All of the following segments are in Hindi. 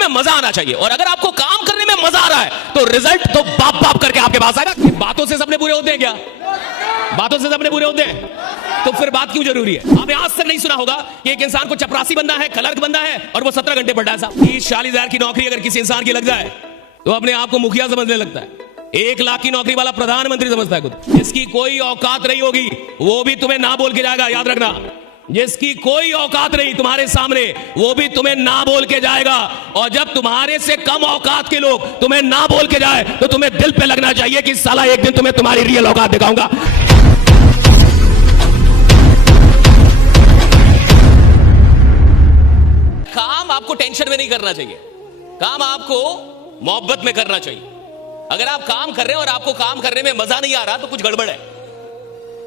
में मजा आना चाहिए। और अगर आपको काम करने में मजा आ रहा है तो रिजल्ट तो बाप बाप करके आपके पास आएगा। बातों से सपने पूरे होते हैं क्या? बातों से सपने पूरे होते हैं, तो फिर बात क्यों जरूरी है? आपने आज तक नहीं सुना होगा कि एक इंसान को चपरासी बनना है, क्लर्क बनना है और वो 17 घंटे पढ़ा है साहब। 30-40 हजार की नौकरी अगर किसी इंसान की लग जाए तो अपने आप को मुखिया समझने लगता है। 1 लाख की नौकरी वाला प्रधानमंत्री समझता है खुद। जिसकी कोई औकात नहीं होगी वो भी तुम्हें ना बोल के जाएगा, याद रखना। जिसकी कोई औकात नहीं तुम्हारे सामने वो भी तुम्हें ना बोल के जाएगा। और जब तुम्हारे से कम औकात के लोग तुम्हें ना बोल के जाए तो तुम्हें दिल पे लगना चाहिए कि साला एक दिन तुम्हें तुम्हारी रियल औकात दिखाऊंगा। काम आपको टेंशन में नहीं करना चाहिए, काम आपको मोहब्बत में करना चाहिए। अगर आप काम कर रहे हैं और आपको काम करने में मजा नहीं आ रहा तो कुछ गड़बड़ है।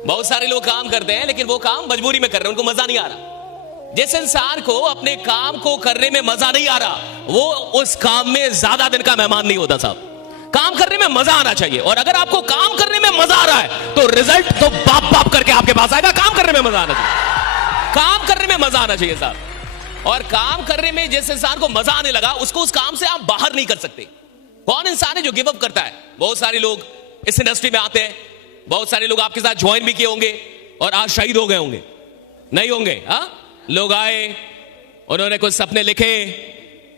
बहुत सारे लोग काम करते हैं लेकिन वो काम मजबूरी में कर रहे हैं, उनको मजा नहीं आ रहा। जिस इंसान को अपने काम को करने में मजा नहीं आ रहा वो उस काम में ज्यादा दिन का मेहमान नहीं होता साहब। काम करने में मजा आना चाहिए। और अगर आपको काम करने में मजा आ रहा है तो रिजल्ट तो बाप बाप करके आपके पास आएगा। काम करने में मजा आना चाहिए, काम करने में मजा आना चाहिए साहब। और काम करने में जिस इंसान को मजा आने लगा उसको उस काम से आप बाहर नहीं कर सकते। कौन इंसान है जो गिव अप करता है? बहुत सारे लोग इस इंडस्ट्री में आते हैं, बहुत सारे लोग आपके साथ ज्वाइन भी किए होंगे और आज शहीद हो गए होंगे, नहीं होंगे? हाँ, लोग आए, उन्होंने कुछ सपने लिखे,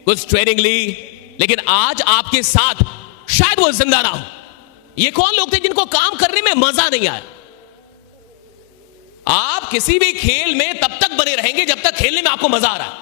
कुछ ट्रेनिंग ली, लेकिन आज आपके साथ शायद वो जिंदा ना हो। ये कौन लोग थे जिनको काम करने में मजा नहीं आया? आप किसी भी खेल में तब तक बने रहेंगे जब तक खेलने में आपको मजा आ रहा है।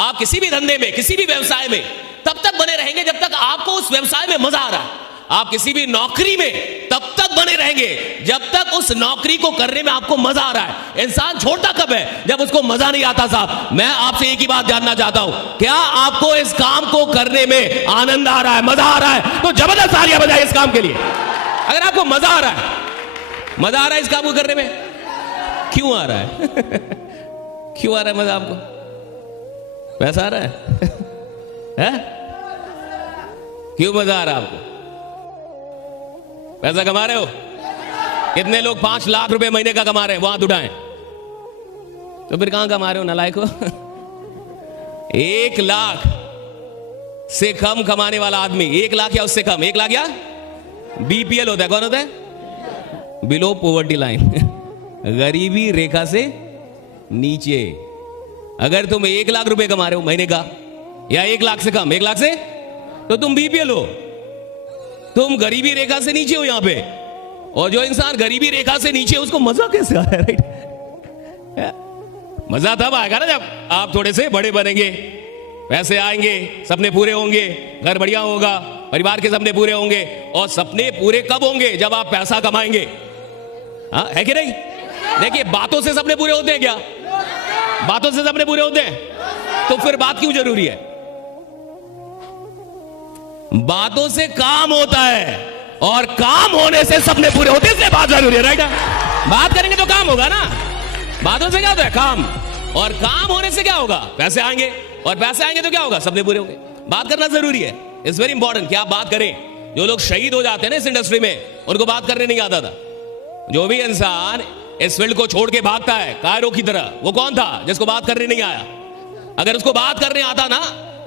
आप किसी भी धंधे में, किसी भी व्यवसाय में तब तक बने रहेंगे जब तक आपको उस व्यवसाय में मजा आ रहा है। आप किसी भी नौकरी में तब तक बने रहेंगे जब तक उस नौकरी को करने में आपको मजा आ रहा है। इंसान छोड़ता कब है? जब उसको मजा नहीं आता साहब। मैं आपसे एक ही बात जानना चाहता हूं, क्या आपको इस काम को करने में आनंद आ रहा है, मजा आ रहा है? तो जबरदस्त तालियां बजाइए इस काम के लिए। अगर आपको मजा आ रहा है, मजा आ रहा है इस काम को करने में, क्यों आ रहा है? क्यों आ रहा है मजा आपको? पैसा आ रहा है? क्यों मजा आ रहा है आपको? पैसा कमा रहे हो? कितने लोग 5 लाख रुपए महीने का कमा रहे हैं? वहां उठाएं। तो फिर कहां कमा रहे हो नालायक हो? 1 लाख से कम कमाने वाला आदमी, 1 लाख या उससे कम, 1 लाख या बीपीएल होता है। कौन होता है? बिलो पॉवर्टी लाइन, गरीबी रेखा से नीचे। अगर तुम 1 लाख रुपए कमा रहे हो महीने का या 1 लाख से कम, 1 लाख से, तो तुम बीपीएल हो, तुम गरीबी रेखा से नीचे हो यहां पे। और जो इंसान गरीबी रेखा से नीचे उसको मजा कैसे आया? राइट, मजा तब आएगा ना जब आप थोड़े से बड़े बनेंगे, पैसे आएंगे, सपने पूरे होंगे, घर बढ़िया होगा, परिवार के सपने पूरे होंगे। और सपने पूरे कब होंगे? जब आप पैसा कमाएंगे। हाँ, है कि नहीं? देखिए, बातों से सपने पूरे होते हैं क्या? बातों से सपने पूरे होते हैं, तो फिर बात क्यों जरूरी है? बातों से काम होता है और काम होने से सपने पूरे होते हैं, इसलिए बात जरूरी है। राइट, बात करेंगे तो काम होगा ना। बातों से क्या होता है? काम। और काम होने से क्या होगा? पैसे आएंगे, और पैसे आएंगे तो क्या होगा? सपने पूरे होंगे। बात करना जरूरी है, इट्स वेरी इंपॉर्टेंट कि आप बात करें। जो लोग शहीद हो जाते हैं ना इस इंडस्ट्री में, उनको बात करने नहीं आता था। जो भी इंसान इस फील्ड को छोड़ के भागता है कायरो की तरह, वो कौन था? जिसको बात करने नहीं आया। अगर उसको बात करने आता ना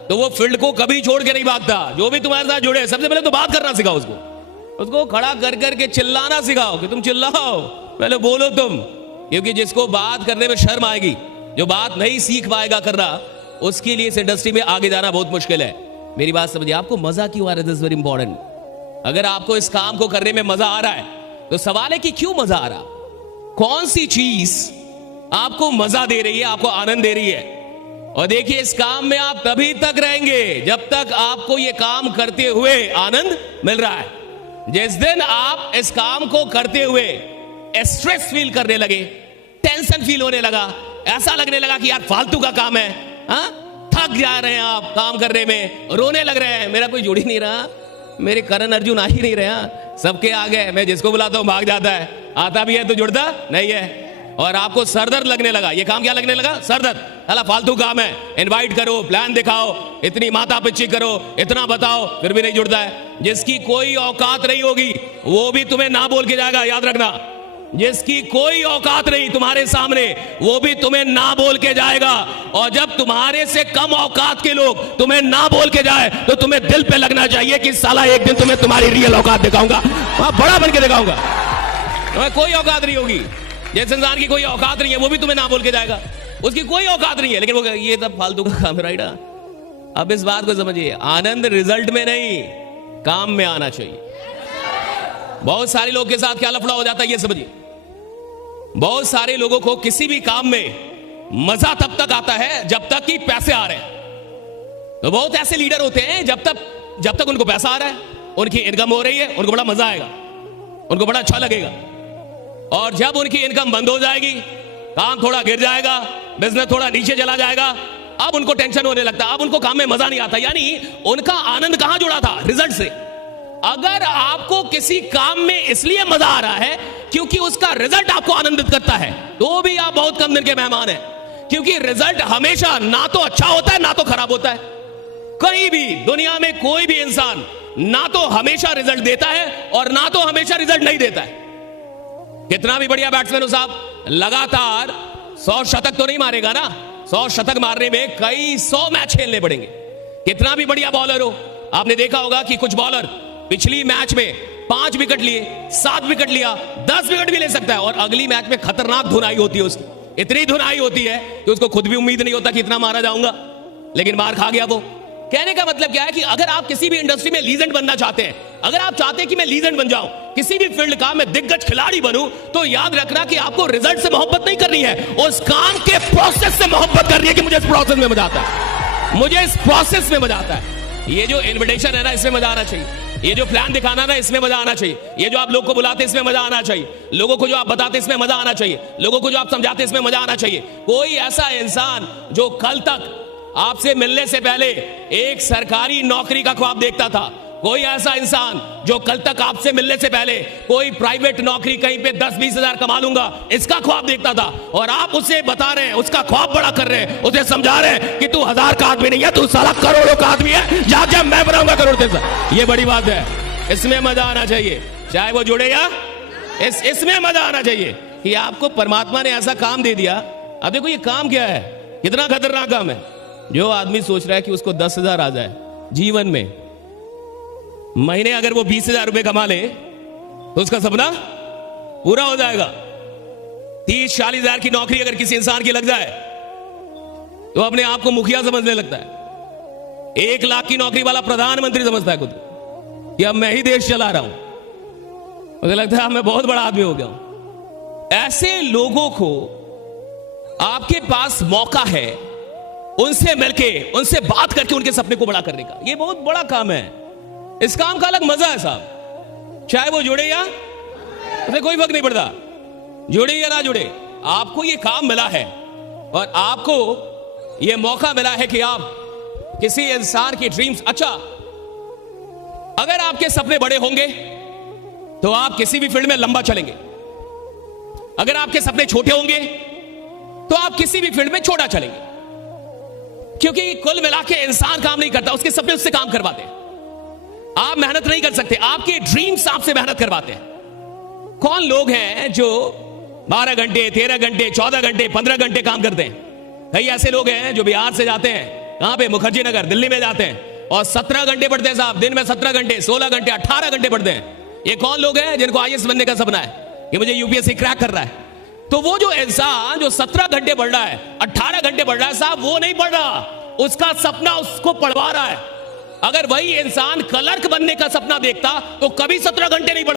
तो वो फील्ड को कभी छोड़ के नहीं भागता। जो भी तुम्हारे साथ जुड़े, सबसे पहले तो बात करना सिखाओ उसको खड़ा कर करके चिल्लाना सिखाओ कि तुम चिल्लाओ, पहले बोलो तुम। क्योंकि जिसको बात करने में शर्म आएगी, जो बात नहीं सीख पाएगा करना, उसके लिए इस इंडस्ट्री में आगे जाना बहुत मुश्किल है। मेरी बात समझिए, आपको मजा क्यों आ रहा है? This is very important. अगर आपको इस काम को करने में मजा आ रहा है तो सवाल है कि क्यों मजा आ रहा? कौन सी चीज आपको मजा दे रही है, आपको आनंद दे रही है? और देखिए, इस काम में आप तभी तक रहेंगे जब तक आपको यह काम करते हुए आनंद मिल रहा है। जिस दिन आप इस काम को करते हुए स्ट्रेस फील करने लगे, टेंशन फील होने लगा, ऐसा लगने लगा कि यार फालतू का काम है, थक जा रहे हैं आप काम करने में, रोने लग रहे हैं, मेरा कोई जुड़ ही नहीं रहा, मेरे करण अर्जुन आ ही नहीं रहे, सबके आगे मैं जिसको बुलाता हूं भाग जाता है, आता भी है तो जुड़ता नहीं है। और आपको सरदर्द लगने लगा। ये काम क्या लगने लगा? सरदर्द। अला फालतू काम है, इनवाइट करो, प्लान दिखाओ, इतनी माता पिच्ची करो, इतना बताओ, फिर भी नहीं जुड़ता है। जिसकी कोई औकात नहीं होगी वो भी तुम्हें ना बोल के जाएगा, याद रखना। जिसकी कोई औकात नहीं तुम्हारे सामने, वो भी तुम्हें ना बोल के जाएगा। और जब तुम्हारे से कम औकात के लोग तुम्हें ना बोल के जाए तो तुम्हें दिल पे लगना चाहिए कि साला एक दिन तुम्हें तुम्हारी रियल औकात दिखाऊंगा, वहां बड़ा बन के दिखाऊंगा। तुम्हें कोई औकात नहीं होगी, जिस इंसान की कोई औकात नहीं है वो भी तुम्हें ना बोल के जाएगा, उसकी कोई औकात नहीं है, लेकिन वो ये सब फालतू का काम है। राइट? अब इस बात को समझिए, आनंद रिजल्ट में नहीं, काम में आना चाहिए। बहुत सारे लोग के साथ क्या लफड़ा हो जाता है ये समझिए। बहुत सारे लोगों को किसी भी काम में मजा तब तक आता है जब तक कि पैसे आ रहे हैं। तो बहुत ऐसे लीडर होते हैं जब तक उनको पैसा आ रहा है, उनकी इनकम हो रही है, उनको बड़ा मजा आएगा, उनको बड़ा अच्छा लगेगा। और जब उनकी इनकम बंद हो जाएगी, काम थोड़ा गिर जाएगा, बिजनेस थोड़ा नीचे चला जाएगा, अब उनको टेंशन होने लगता है, अब उनको काम में मजा नहीं आता। यानी उनका आनंद कहां जुड़ा था? रिजल्ट से। अगर आपको किसी काम में इसलिए मजा आ रहा है क्योंकि उसका रिजल्ट आपको आनंदित करता है, तो भी आप बहुत कम दिन के मेहमान हैं, क्योंकि रिजल्ट हमेशा ना तो अच्छा होता है ना तो खराब होता है। कहीं भी दुनिया में कोई भी इंसान ना तो हमेशा रिजल्ट देता है और ना तो हमेशा रिजल्ट नहीं देता है। कितना भी बढ़िया बैट्समैन हो साहब, लगातार 100 शतक तो नहीं मारेगा ना। 100 शतक मारने में कई 100 मैच खेलने पड़ेंगे। कितना भी बढ़िया बॉलर हो, आपने देखा होगा कि कुछ बॉलर पिछली मैच में 5 विकेट लिए, 7 विकेट लिया, 10 विकेट भी ले सकता है, और अगली मैच में खतरनाक धुनाई होती है उसकी। इतनी धुनाई होती है कि उसको खुद भी उम्मीद नहीं होता कि इतना मारा जाऊंगा, लेकिन मार खा गया वो। कहने का मतलब क्या है कि अगर आप किसी भी इंडस्ट्री में लीजेंड बनना चाहते हैं, अगर आप चाहते हैं कि मैं लीजेंड बन जाऊं, किसी भी फील्ड का मैं दिग्गज खिलाड़ी बनूं, तो याद रखना कि आपको रिजल्ट से मोहब्बत नहीं करनी है, उस काम के प्रोसेस से मोहब्बत करनी है कि मुझे इस प्रोसेस में मजा आता है, मुझे इस प्रोसेस में मजा आता है। ये जो इन्विटेशन है ना, इसमें मजा आना चाहिए। ये जो प्लान दिखाना ना, इसमें मजा आना चाहिए। ये जो आप लोग को बुलाते इसमें मजा आना चाहिए। लोगों को जो आप बताते इसमें मजा आना चाहिए। लोगों को जो आप समझाते इसमें मजा आना चाहिए। कोई ऐसा इंसान जो कल तक आपसे मिलने से पहले एक सरकारी नौकरी का ख्वाब देखता था, कोई ऐसा इंसान जो कल तक आपसे मिलने से पहले कोई प्राइवेट नौकरी कहीं पे 10-20 हजार कमा लूंगा इसका ख्वाब देखता था, और आप उसे बता रहे हैं, उसका ख्वाब बड़ा कर रहे हैं, उसे समझा रहे हैं कि तू 1000 का आदमी नहीं है, तू साला करोड़ों का आदमी है, जा मैं बनाऊंगा करोड़ जैसा। ये बड़ी बात है, इसमें मजा आना चाहिए, चाहे वो जुड़े या इसमें मजा आना चाहिए कि आपको परमात्मा ने ऐसा काम दे दिया। अब देखो ये काम क्या है, कितना खतरनाक काम है। जो आदमी सोच रहा है कि उसको 10,000 आ जाए जीवन में, महीने अगर वो 20,000 रुपए कमा ले तो उसका सपना पूरा हो जाएगा। 30-40 हजार की नौकरी अगर किसी इंसान की लग जाए तो अपने आप को मुखिया समझने लगता है। 1 लाख की नौकरी वाला प्रधानमंत्री समझता है खुद कि अब मैं ही देश चला रहा हूं। मुझे लगता है मैं बहुत बड़ा आदमी हो गया हूं। ऐसे लोगों को आपके पास मौका है उनसे मिलके, उनसे बात करके उनके सपने को बड़ा करने का। ये बहुत बड़ा काम है, इस काम का अलग मजा है साहब। चाहे वो जुड़े या उसे कोई फर्क नहीं पड़ता, जुड़े या ना जुड़े, आपको ये काम मिला है और आपको ये मौका मिला है कि आप किसी इंसान की ड्रीम्स, अच्छा अगर आपके सपने बड़े होंगे तो आप किसी भी फील्ड में लंबा चलेंगे। अगर आपके सपने छोटे होंगे तो आप किसी भी फील्ड में छोटा चलेंगे, क्योंकि कुल मिला के इंसान काम नहीं करता, उसके सपने उससे काम करवाते हैं। आप मेहनत नहीं कर सकते, आपके ड्रीम्स आपसे मेहनत करवाते हैं। कौन लोग हैं जो 12 घंटे, 13 घंटे, 14 घंटे, 15 घंटे काम करते हैं? कई ऐसे लोग हैं जो बिहार से जाते हैं, कहां पे, मुखर्जी नगर दिल्ली में जाते हैं और 17 घंटे पढ़ते हैं साहब, दिन में 17 घंटे, 16 घंटे, 18 घंटे पढ़ते हैं। ये कौन लोग हैं जिनको IAS बनने का सपना है कि मुझे UPSC क्रैक कर रहा है? तो वो जो इंसान जो 17 घंटे पढ़ रहा है, 18 घंटे पढ़ रहा है साहब, वो नहीं पढ़ रहा, उसका सपना उसको पढ़वा रहा है। अगर वही इंसान क्लर्क बनने का सपना देखता तो कभी 17 घंटे नहीं पढ़